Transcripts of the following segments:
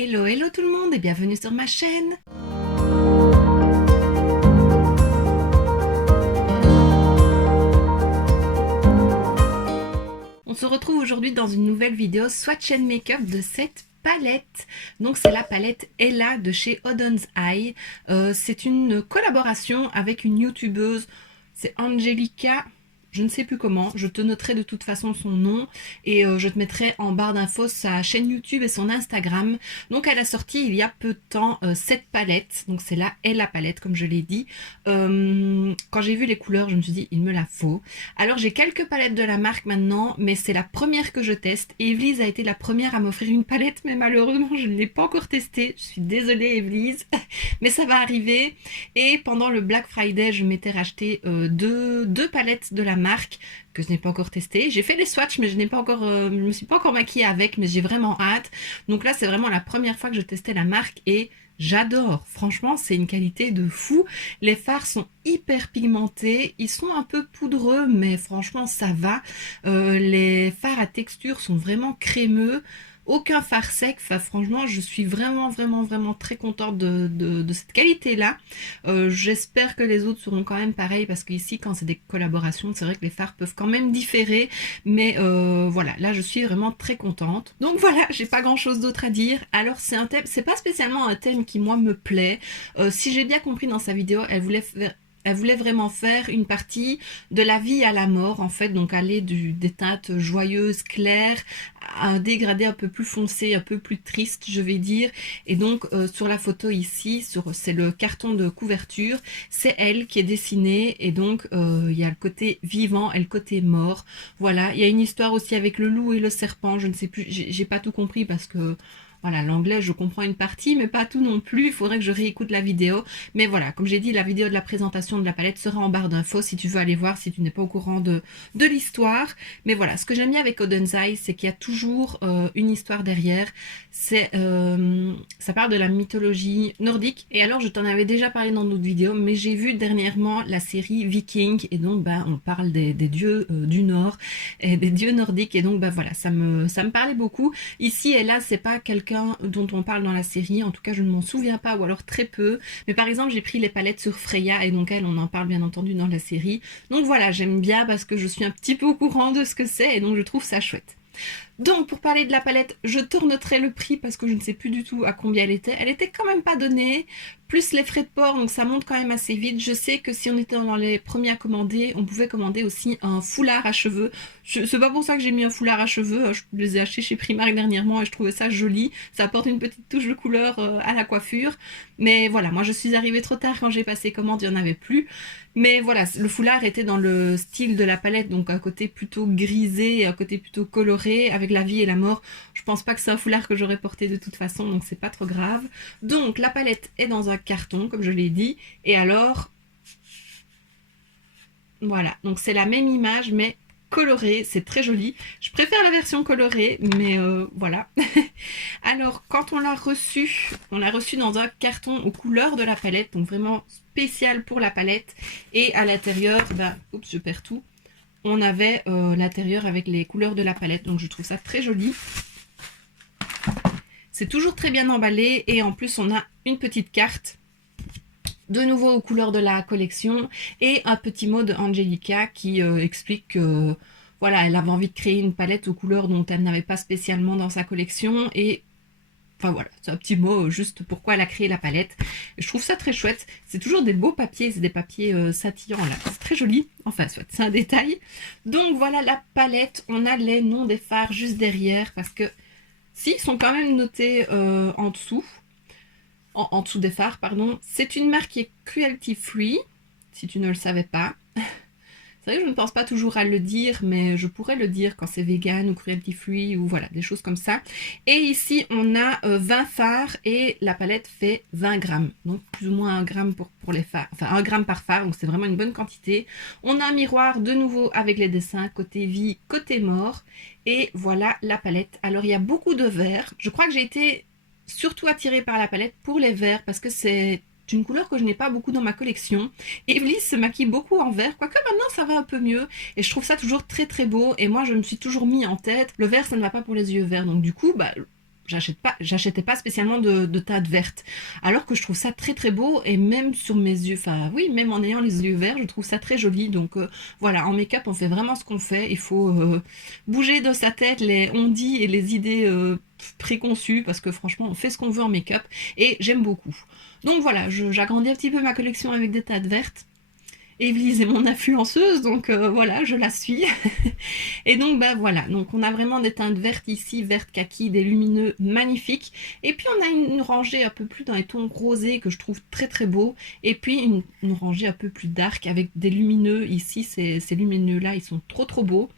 Hello, hello tout le monde et bienvenue sur ma chaîne. On se retrouve aujourd'hui dans une nouvelle vidéo Swatch and Makeup de cette palette. Donc c'est la palette Ella de chez Oden's Eye. C'est une collaboration avec une youtubeuse, c'est Angelica. Je ne sais plus comment, je te noterai de toute façon son nom et je te mettrai en barre d'infos sa chaîne YouTube et son Instagram. Donc elle a sorti il y a peu de temps cette palette, donc c'est là et la palette comme je l'ai dit. Quand j'ai vu les couleurs je me suis dit il me la faut. Alors j'ai quelques palettes de la marque maintenant mais c'est la première que je teste. Evelise a été la première à m'offrir une palette mais malheureusement je ne l'ai pas encore testée. Je suis désolée Evelise mais ça va arriver. Et pendant le Black Friday je m'étais racheté deux palettes de la marque que je n'ai pas encore testé. J'ai fait les swatchs mais je n'ai pas encore, je me suis pas encore maquillée avec, mais j'ai vraiment hâte. Donc là c'est vraiment la première fois que je testais la marque et j'adore. Franchement c'est une qualité de fou. Les fards sont hyper pigmentés, ils sont un peu poudreux mais franchement ça va. Les fards à texture sont vraiment crémeux. Aucun fard sec, enfin franchement je suis vraiment très contente de cette qualité là. J'espère que les autres seront quand même pareils parce qu'ici quand c'est des collaborations c'est vrai que les fards peuvent quand même différer, mais voilà, là je suis vraiment très contente. Donc voilà, j'ai pas grand chose d'autre à dire. Alors c'est un thème, c'est pas spécialement un thème qui moi me plaît. Si j'ai bien compris dans sa vidéo, elle voulait vraiment faire une partie de la vie à la mort en fait, donc aller des teintes joyeuses, claires, à un dégradé un peu plus foncé, un peu plus triste je vais dire. Et donc sur la photo ici, c'est le carton de couverture, c'est elle qui est dessinée et donc il y a le côté vivant et le côté mort. Voilà, il y a une histoire aussi avec le loup et le serpent, je ne sais plus, j'ai pas tout compris parce que voilà, l'anglais, je comprends une partie, mais pas tout non plus. Il faudrait que je réécoute la vidéo. Mais voilà, comme j'ai dit, la vidéo de la présentation de la palette sera en barre d'infos si tu veux aller voir, si tu n'es pas au courant de l'histoire. Mais voilà, ce que j'aime bien avec Oden's Eye, c'est qu'il y a toujours une histoire derrière. Ça parle de la mythologie nordique. Et alors, je t'en avais déjà parlé dans d'autres vidéos, mais j'ai vu dernièrement la série Viking. Et donc, on parle des dieux du Nord, et des dieux nordiques. Et donc, voilà, ça me parlait beaucoup. Ici et là, c'est pas quelqu'un dont on parle dans la série, en tout cas je ne m'en souviens pas ou alors très peu, mais par exemple j'ai pris les palettes sur Freya et donc on en parle bien entendu dans la série, donc voilà, j'aime bien parce que je suis un petit peu au courant de ce que c'est et donc je trouve ça chouette. Donc pour parler de la palette, je te noterai le prix parce que je ne sais plus du tout à combien elle était quand même pas donnée, plus les frais de port, donc ça monte quand même assez vite. Je sais que si on était dans les premiers à commander, on pouvait commander aussi un foulard à cheveux. C'est pas pour ça que j'ai mis un foulard à cheveux, je les ai achetés chez Primark dernièrement et je trouvais ça joli, ça apporte une petite touche de couleur à la coiffure. Mais voilà, moi je suis arrivée trop tard quand j'ai passé commande, il n'y en avait plus. Mais voilà, le foulard était dans le style de la palette, donc un côté plutôt grisé et un côté plutôt coloré, avec la vie et la mort. Je pense pas que c'est un foulard que j'aurais porté de toute façon, donc c'est pas trop grave. Donc la palette est dans un carton, comme je l'ai dit, et alors, voilà, donc c'est la même image, mais colorée, c'est très joli. Je préfère la version colorée, mais voilà. Alors, quand on l'a reçu dans un carton aux couleurs de la palette, donc vraiment spécial pour la palette, et à l'intérieur, oups, je perds tout, on avait l'intérieur avec les couleurs de la palette, donc je trouve ça très joli. C'est toujours très bien emballé, et en plus on a une petite carte, de nouveau aux couleurs de la collection, et un petit mot de Angelica qui explique que voilà, elle avait envie de créer une palette aux couleurs dont elle n'avait pas spécialement dans sa collection, et enfin voilà, c'est un petit mot juste pourquoi elle a créé la palette. Je trouve ça très chouette, c'est toujours des beaux papiers, c'est des papiers scintillants là, c'est très joli, enfin soit, c'est un détail. Donc voilà la palette, on a les noms des fards juste derrière, parce que si, ils sont quand même notés en dessous, en dessous des fards, pardon. C'est une marque qui est cruelty free, si tu ne le savais pas. C'est vrai que je ne pense pas toujours à le dire, mais je pourrais le dire quand c'est vegan ou cruelty free ou voilà, des choses comme ça. Et ici, on a 20 fards et la palette fait 20 grammes. Donc plus ou moins 1 gramme pour les fards, enfin 1 gramme par fard, donc c'est vraiment une bonne quantité. On a un miroir de nouveau avec les dessins, côté vie, côté mort. Et voilà la palette. Alors il y a beaucoup de verts. Je crois que j'ai été surtout attirée par la palette pour les verts parce que c'est une couleur que je n'ai pas beaucoup dans ma collection. Evelise se maquille beaucoup en vert, quoique maintenant ça va un peu mieux et je trouve ça toujours très beau et moi je me suis toujours mis en tête, le vert ça ne va pas pour les yeux verts, donc du coup j'achetais pas spécialement de teinte verte. Alors que je trouve ça très très beau et même sur mes yeux, enfin oui, même en ayant les yeux verts, je trouve ça très joli. Donc voilà, en make-up, on fait vraiment ce qu'on fait. Il faut bouger de sa tête les on-dit et les idées préconçues parce que franchement, on fait ce qu'on veut en make-up et j'aime beaucoup. Donc voilà, j'agrandis un petit peu ma collection avec des teintes vertes. Evelyse est mon influenceuse, donc voilà, je la suis. Et donc bah voilà, donc on a vraiment des teintes vertes ici, vert kaki, des lumineux magnifiques. Et puis on a une rangée un peu plus dans les tons rosés que je trouve très très beau. Et puis une rangée un peu plus dark avec des lumineux. Ici, ces lumineux là, ils sont trop trop beaux.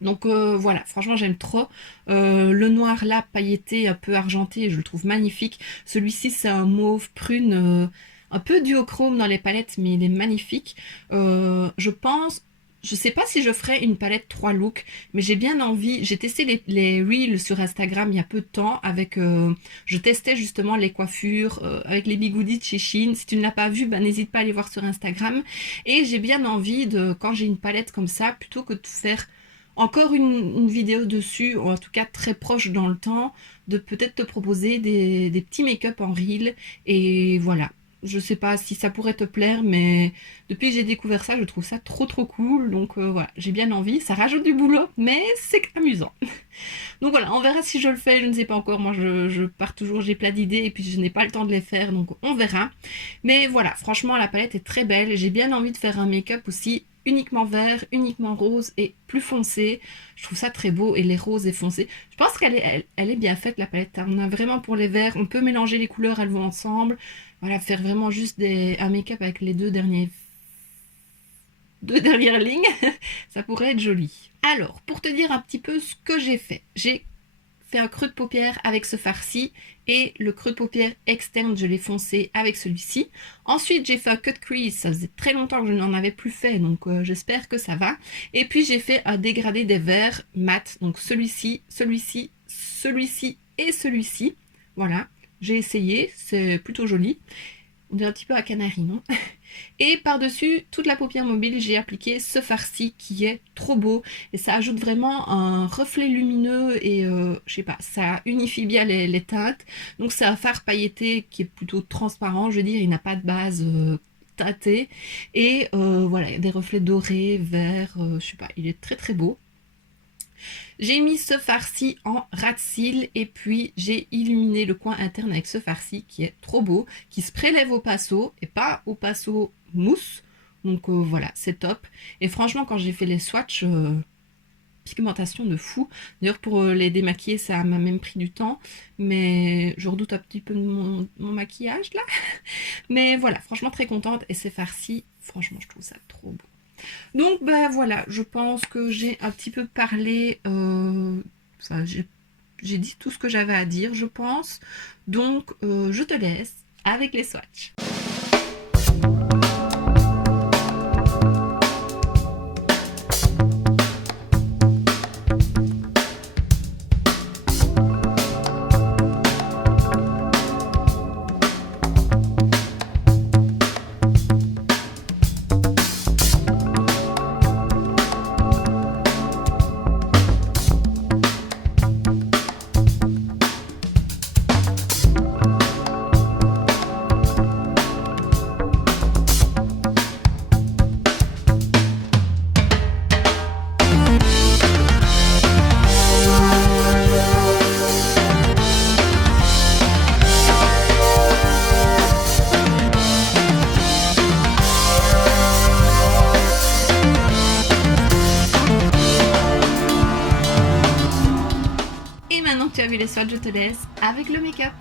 Donc voilà, franchement j'aime trop. Le noir là, pailleté, un peu argenté, je le trouve magnifique. Celui-ci c'est un mauve prune, un peu duochrome dans les palettes, mais il est magnifique. Je pense, je sais pas si je ferai une palette 3 looks, mais j'ai bien envie. J'ai testé les reels sur Instagram il y a peu de temps avec, je testais justement les coiffures avec les bigoudis de chez Shein. Si tu ne l'as pas vu, bah, n'hésite pas à aller voir sur Instagram. Et j'ai bien envie de, quand j'ai une palette comme ça, plutôt que de faire encore une vidéo dessus, ou en tout cas très proche dans le temps, de peut-être te proposer des petits make-up en reel. Et voilà, je sais pas si ça pourrait te plaire, mais depuis que j'ai découvert ça, je trouve ça trop trop cool. Donc voilà, j'ai bien envie. Ça rajoute du boulot, mais c'est amusant. Donc voilà, on verra si je le fais, je ne sais pas encore. Moi, je pars toujours, j'ai plein d'idées et puis je n'ai pas le temps de les faire, donc on verra. Mais voilà, franchement, la palette est très belle. J'ai bien envie de faire un make-up aussi uniquement vert, uniquement rose et plus foncé. Je trouve ça très beau et les roses et foncés. Je pense qu'elle est, elle est bien faite la palette. On a vraiment pour les verts, on peut mélanger les couleurs, elles vont ensemble. Voilà, faire vraiment juste un make-up avec les deux dernières lignes, ça pourrait être joli. Alors, pour te dire un petit peu ce que j'ai fait un creux de paupière avec ce farci et le creux de paupière externe, je l'ai foncé avec celui-ci. Ensuite, j'ai fait un cut crease, ça faisait très longtemps que je n'en avais plus fait, donc j'espère que ça va. Et puis, j'ai fait un dégradé des verres mat, donc celui-ci, celui-ci, celui-ci et celui-ci. Voilà, j'ai essayé, c'est plutôt joli. On dirait un petit peu à canari, non? Et par-dessus toute la paupière mobile, j'ai appliqué ce farci qui est trop beau. Et ça ajoute vraiment un reflet lumineux et je sais pas, ça unifie bien les teintes. Donc c'est un fard pailleté qui est plutôt transparent, je veux dire, il n'a pas de base teintée. Et voilà, des reflets dorés, verts, je sais pas, il est très très beau. J'ai mis ce farci en ras de cils et puis j'ai illuminé le coin interne avec ce farci qui est trop beau, qui se prélève au pinceau et pas au pinceau mousse. Donc voilà, c'est top. Et franchement, quand j'ai fait les swatchs, pigmentation de fou. D'ailleurs, pour les démaquiller, ça m'a même pris du temps. Mais je redoute un petit peu de mon maquillage là. Mais voilà, franchement très contente. Et ces farcis, franchement, je trouve ça trop beau. Donc ben voilà, je pense que j'ai un petit peu parlé, j'ai dit tout ce que j'avais à dire, je pense. Donc je te laisse avec les swatchs. Et maintenant que tu as vu les swatchs, je te laisse avec le make-up.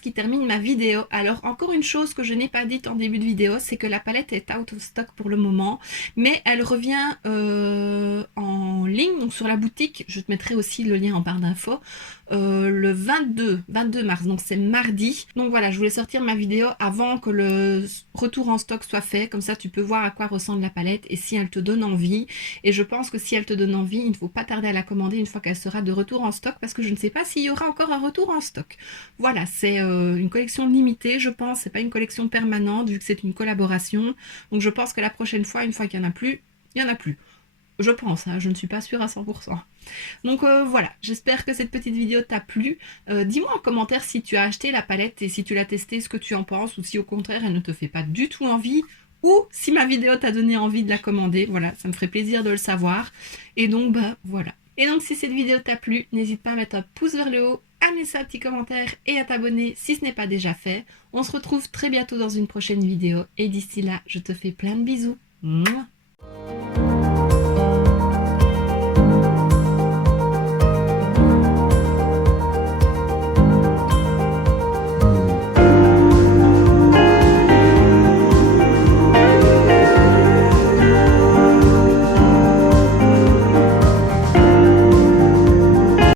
ce qui termine ma vidéo. Alors encore une chose que je n'ai pas dite en début de vidéo, c'est que la palette est out of stock pour le moment, mais elle revient en ligne, donc sur la boutique. Je te mettrai aussi le lien en barre d'infos. Le 22 mars, donc c'est mardi. Donc voilà, je voulais sortir ma vidéo avant que le retour en stock soit fait, comme ça tu peux voir à quoi ressemble la palette et si elle te donne envie. Et je pense que si elle te donne envie, il ne faut pas tarder à la commander une fois qu'elle sera de retour en stock, parce que je ne sais pas s'il y aura encore un retour en stock. Voilà, c'est une collection limitée, je pense, c'est pas une collection permanente vu que c'est une collaboration. Donc je pense que la prochaine fois, une fois qu'il n'y en a plus, il n'y en a plus. Je pense, hein, je ne suis pas sûre à 100%. Donc voilà, j'espère que cette petite vidéo t'a plu. Dis-moi en commentaire si tu as acheté la palette et si tu l'as testée, ce que tu en penses, ou si au contraire elle ne te fait pas du tout envie, ou si ma vidéo t'a donné envie de la commander. Voilà, ça me ferait plaisir de le savoir. Et donc bah voilà. Et donc si cette vidéo t'a plu, n'hésite pas à mettre un pouce vers le haut, à laisser un petit commentaire et à t'abonner si ce n'est pas déjà fait. On se retrouve très bientôt dans une prochaine vidéo et d'ici là, je te fais plein de bisous. Mouah.